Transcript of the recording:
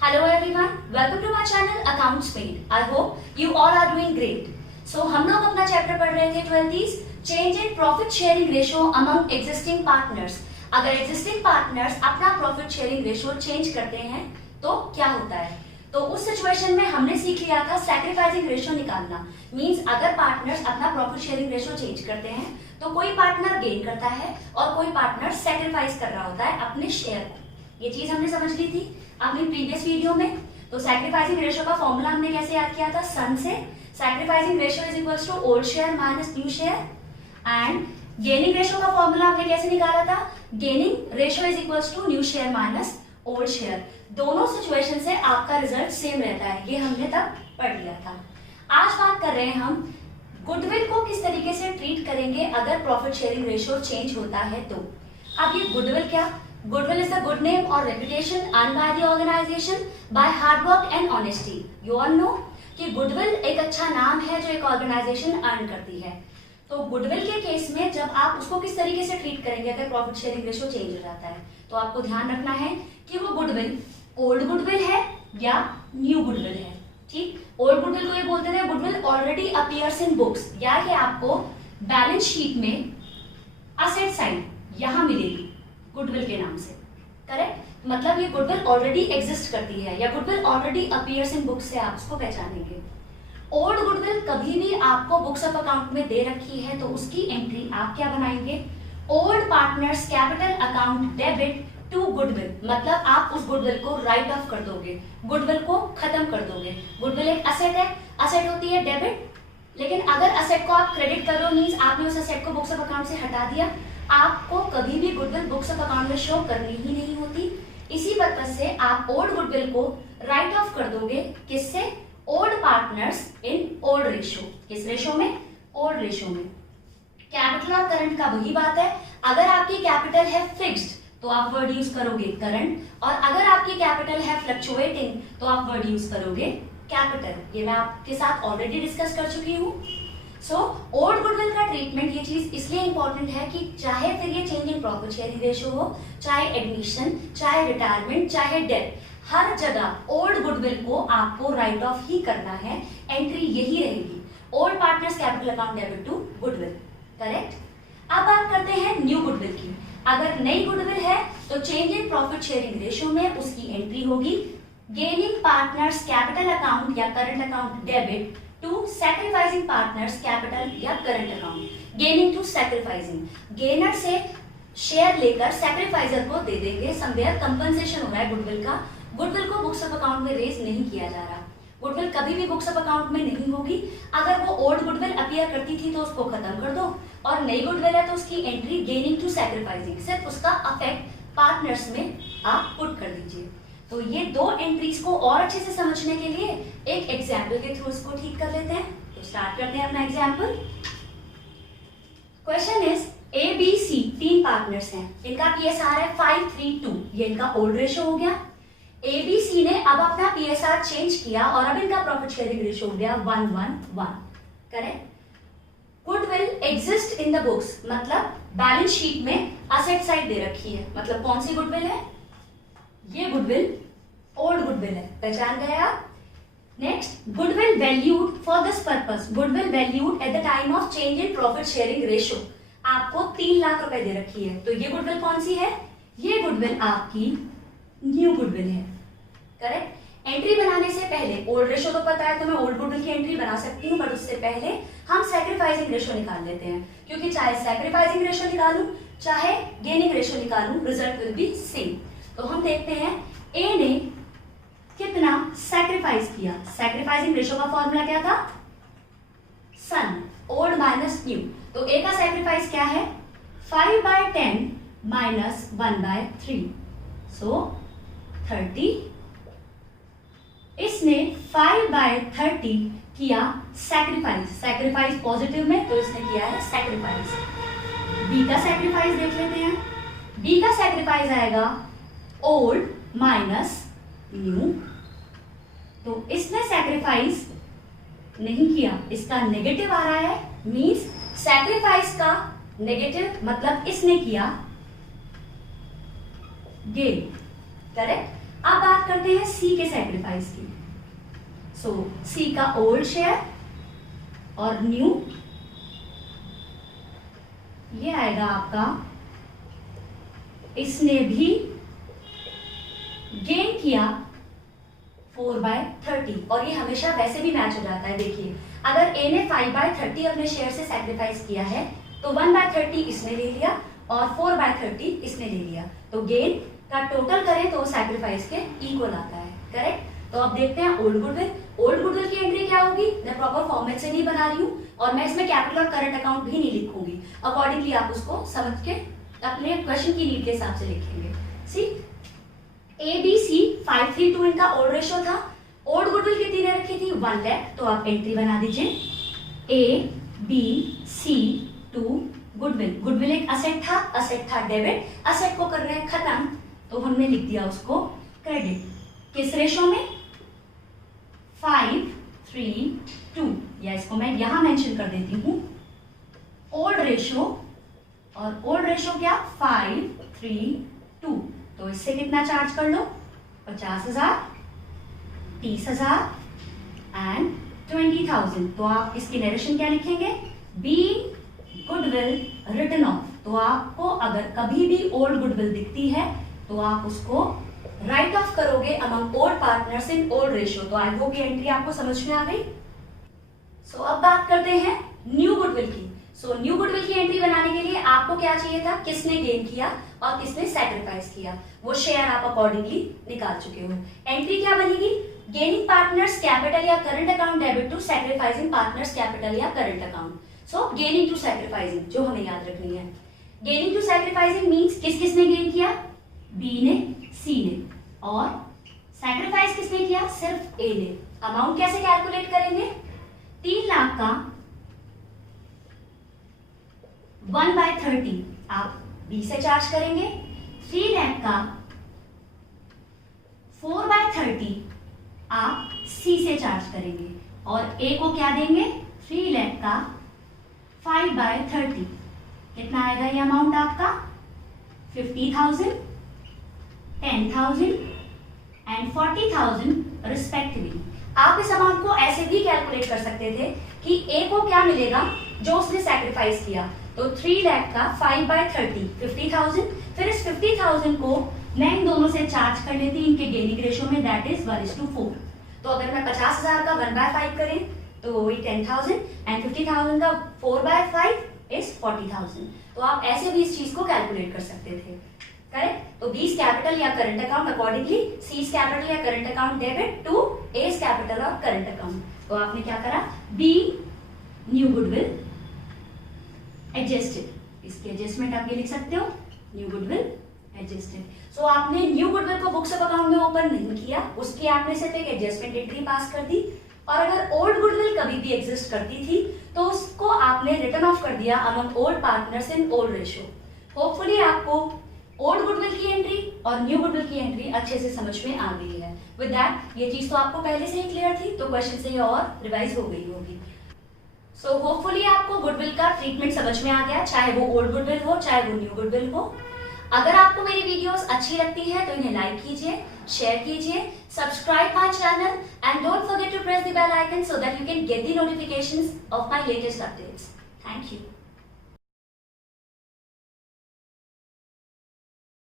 Hello everyone, welcome to my channel Accounts Made. I hope you all are doing great. So हम लोग अपना chapter पढ़ रहे थे 12th change in profit sharing ratio among existing partners. अगर existing partners अपना profit sharing ratio change करते हैं तो क्या होता है। तो उस सिचुएशन में हमने सीख लिया था सैक्रिफाइसिंग रेशियो निकालना। मींस अगर पार्टनर्स अपना प्रॉफिट शेयरिंग रेशियो चेंज करते हैं तो कोई पार्टनर गेन करता है और कोई पार्टनर सैक्रिफाइस कर रहा होता है अपने शेयर को। ये चीज हमने समझ ली थी अपनी प्रीवियस वीडियो में। तो सैक्रिफाइसिंग रेशियो का फॉर्मूला हमने कैसे याद किया था, सन से। Sacrificing ratio is equals to old share minus new share. And gaining ratio का फॉर्मूला हमने कैसे निकाला था, gaining ratio is equals to new share minus old share. दोनों सिचुएशन से आपका रिजल्ट सेम रहता है, ये हमने तब पढ़ लिया था। आज बात कर रहे हैं हम गुडविल को किस तरीके से ट्रीट करेंगे अगर प्रॉफिट शेयरिंग रेशियो चेंज होता है तो। अब ये गुडविल क्या, Goodwill is the good name or reputation earned by the organization by hard work and honesty. You all know कि गुडविल एक अच्छा नाम है जो एक ऑर्गेनाइजेशन अर्न करती है। तो गुडविल के केस में जब आप उसको किस तरीके से ट्रीट करेंगे अगर प्रॉफिट शेयरिंग रेशियो चेंज हो जाता है, तो आपको ध्यान रखना है कि वो गुडविल ओल्ड गुडविल है या न्यू गुडविल है। ठीक, ओल्ड गुडविल को ये बोलते थे गुडविल ऑलरेडी अपीयर्स इन बुक्स, या कि आपको बैलेंस शीट में असेट साइड यहां मिलेगी गुडविल के नाम से। करेक्ट, मतलब ये गुडविल ऑलरेडी एग्जिस्ट करती है या गुडविल ऑलरेडी अपीयर्स इन बुक्स से आप उसको पहचानेंगे। ओल्ड गुडविल कभी भी आपको बुक्स ऑफ अकाउंट में दे रखी है तो उसकी एंट्री आप क्या बनाएंगे, old partners capital account debit to goodwill. मतलब आप उस गुडविल को राइट ऑफ कर दोगे, गुडविल को खत्म कर दोगे। गुडविल एक असेट है, असेट होती है डेबिट, लेकिन अगर असेट को आप क्रेडिट कर लो मींस आपने उस असेट को बुक्स ऑफ अकाउंट से हटा दिया, आपको कभी भी गुडविल बुक्स ऑफ अकाउंट में शो करनी ही नहीं होती। इसी पर्पज से आप ओल्ड गुडविल को राइट ऑफ कर दोगे, किससे, old partners in old ratio. किस रेशियो में, ओल्ड रेशियो में। कैपिटल और करंट का वही बात है, अगर आपकी कैपिटल है फिक्स्ड तो आप वर्ड यूज करोगे करंट, और अगर आपकी कैपिटल है फ्लक्चुएटिंग तो आप वर्ड यूज करोगे कैपिटल। ये मैं आपके साथ ऑलरेडी डिस्कस कर चुकी हूँ। सो ओल्ड गुडविल का ट्रीटमेंट ये चीज इसलिए इंपॉर्टेंट है कि चाहे फिर ये change in profit sharing ratio हो, चाहे एडमिशन, चाहे रिटायरमेंट, चाहे डेथ, हर जगह ओल्ड गुडविल को आपको राइट ऑफ ही करना है। एंट्री यही रहेगी, old partners capital account debit to goodwill. Correct. अब बात करते हैं न्यू गुडविल की। अगर नई गुडविल है तो change in profit sharing ratio में उसकी एंट्री होगी गेनिंग पार्टनर्स कैपिटल अकाउंट या current account debit to sacrificing partners capital या current account. Gaining to sacrificing, gainer से शेयर लेकर सैक्रिफाइजर को दे देंगे। समवेयर कंपनसेशन हो रहा है गुडविल का। गुडविल को बुक्स ऑफ अकाउंट में रेज नहीं किया जा रहा, गुडविल कभी भी बुक्स ऑफ अकाउंट में नहीं होगी। अगर वो ओल्ड गुडविल अपीयर करती थी तो उसको खत्म कर दो, और नई गुडविल है तो उसकी एंट्री गेनिंग टू सैक्रिफाइसिंग, सिर्फ उसका अफेक्ट पार्टनर्स में आप पुट कर दीजिए। तो ये दो एंट्रीज को और अच्छे से समझने के लिए एक एग्जाम्पल के थ्रू इसको ठीक कर लेते हैं। तो स्टार्ट करते हैं अपना example. Question is A B C तीन पार्टनर्स हैं, इनका पीएसआर है 532, ये इनका ओल्ड रेशियो हो गया। ए बी सी ने अब अपना पीएसआर चेंज किया और अब इनका प्रॉफिट शेयरिंग रेशियो हो गया 1:1। Correct. Goodwill exist in the books, मतलब बैलेंस शीट में असेट साइड दे रखी है। मतलब कौन सी गुडविल है, ये गुडविल ओल्ड गुडविल है, पहचान गए आप। Next, goodwill valued for this purpose, goodwill valued at the time of change in profit sharing ratio, आपको 3 लाख रुपए दे रखी है। तो ये गुडविल कौन सी है, ये गुडविल आपकी न्यू गुडविल है। करेक्ट। एंट्री बनाने से पहले ओल्ड रेशियो तो पता है तो मैं ओल्ड गुडविल की एंट्री बना सकती हूँ, बट उससे पहले हम सैक्रिफाइसिंग रेशियो निकाल लेते हैं, क्योंकि चाहे सैक्रिफाइसिंग रेशियो निकालूं चाहे गेनिंग रेशियो निकालूं रिजल्ट विल बी सेम। तो हम देखते हैं ए ने कितना सैक्रिफाइस किया। सैक्रिफाइसिंग रेशियो का फॉर्मूला क्या था, सन, ओल्ड माइनस न्यू। तो ए का सैक्रिफाइस क्या है, 5/10 माइनस 1/3, सो 30। इसने 5/30 किया सैक्रिफाइस, सैक्रिफाइस पॉजिटिव में तो इसने किया है सैक्रिफाइस। बी का सैक्रिफाइस देख लेते हैं। बी का सैक्रिफाइस आएगा ओल्ड माइनस न्यू, तो इसने सैक्रिफाइस नहीं किया, इसका नेगेटिव आ रहा है, मींस सैक्रिफाइस का नेगेटिव मतलब इसने किया गेन। करेक्ट। अब बात करते हैं सी के सैक्रिफाइस की। सो सी का ओल्ड शेयर और न्यू, ये आएगा आपका, इसने भी गेन किया 4/30 और ये हमेशा वैसे भी मैच हो जाता है। देखिए अगर ए ने 5/30 अपने शेयर से सैक्रिफाइस किया है तो 1/30 इसने ले लिया और 4/30 इसने ले लिया, तो गेन का टोटल करें तो सैक्रिफाइस के इक्वल आता है। करेक्ट। तो अब देखते हैं ओल्ड गुडविल। ओल्ड गुडविल की एंट्री क्या होगी, मैं प्रॉपर फॉर्मेट से नहीं बना रही हूँ और मैं इसमें कैपिटल और करंट अकाउंट भी नहीं लिखूंगी, अकॉर्डिंगली आप उसको समझ के अपने क्वेश्चन की नीड के हिसाब से लिखेंगे। सी ए बी सी 532 इनका ओल्ड रेशियो था। ओल्ड गुडविल कितनी ने रखी थी, 1 लाख, तो आप एंट्री बना दीजिए A B C to goodwill. Goodwill एक असेट था डेबिट, असेट को कर रहे हैं खत्म तो हमने लिख दिया उसको क्रेडिट। किस रेशो में, 5:3:2, या इसको मैं यहां मेंशन कर देती हूं ओल्ड रेशो, और ओल्ड रेशो क्या 5:3:2, तो इससे कितना चार्ज कर लो 50,000, 30,000 एंड 20,000। तो आप इसकी नरेशन क्या लिखेंगे, बीइंग गुडविल रिटन ऑफ। तो आपको अगर कभी भी ओल्ड गुडविल दिखती है तो आप उसको राइट ऑफ करोगे among old partners in old ratio. तो आई होप ये एंट्री आपको समझ में आ गई। सो अब बात करते हैं न्यू गुडविल की। सो न्यू गुडविल की एंट्री बनाने के लिए आपको क्या चाहिए था, किसने गेन किया और किसने सैक्रिफाइस किया, वो शेयर आप अकॉर्डिंगली निकाल चुके हो। एंट्री क्या बनेगी, गेनिंग पार्टनर्स कैपिटल या current account debit to sacrificing partners capital या current account. So gaining to sacrificing जो हमें याद रखनी है। गेनिंग टू सैक्रिफाइसिंग मींस किस किसने गेन किया, बी ने, सी ने, और सैक्रिफाइस किसने किया, सिर्फ ए ने। अमाउंट कैसे कैलकुलेट करेंगे, 3 लाख का 1/30 आप बी से चार्ज करेंगे, 3 लाख का 4/30 आप सी से चार्ज करेंगे, और ए को क्या देंगे, 3 लाख का 5/30। कितना आएगा ये अमाउंट आपका, 50,000, 10,000 एंड 40,000 रिस्पेक्टिवली। आप इस अमाउंट को ऐसे भी कैलकुलेट कर सकते थे कि ए को क्या मिलेगा जो उसने सैक्रिफाइस किया, तो 3 लाख का 5/30 50,000, फिर इस 50,000 को मैं इन दोनों से चार्ज कर लेती इनके गेनिंग रेशियो में, दैट इज 1:4। तो अगर मैं 50,000 का 1/5 करें तो वही 10,000 एंड 50,000 का 4/5 इज 40,000। तो आप ऐसे भी इस चीज को कैलकुलेट कर सकते थे। करेक्ट। तो बी's कैपिटल या current account accordingly C's capital या current account debit to A's capital और करंट अकाउंट। तो आपने क्या करा, बी न्यू गुडविल एडजस्टेड, इसकी एडजस्टमेंट आप ये लिख सकते हो, न्यू गुडविल एडजस्टेड। सो आपने न्यू गुडविल को बुक्स ऑफ अकाउंट में ओपन नहीं किया, उसकी आपने सिर्फ एक एडजस्टमेंट एंट्री पास कर दी, और अगर ओल्ड गुडविल कभी भी एग्जिस्ट करती थी तो उसको आपने रिटर्न ऑफ कर दिया among old partners in old ratio. Hopefully आपको ओल्ड गुडविल की एंट्री और न्यू गुडविल की एंट्री अच्छे से समझ में आ गई है। विद दैट ये चीज तो आपको पहले से ही क्लियर थी, तो क्वेश्चन से ये और रिवाइज हो गई होगी। सो होपफुली आपको गुडविल का ट्रीटमेंट समझ में आ गया, चाहे वो ओल्ड गुडविल हो चाहे वो न्यू गुडविल हो। अगर आपको मेरी वीडियोस अच्छी लगती है तो इन्हें लाइक कीजिए, शेयर कीजिए, subscribe my channel and don't forget to press the bell icon so that you can get the notifications of my latest updates. Thank you.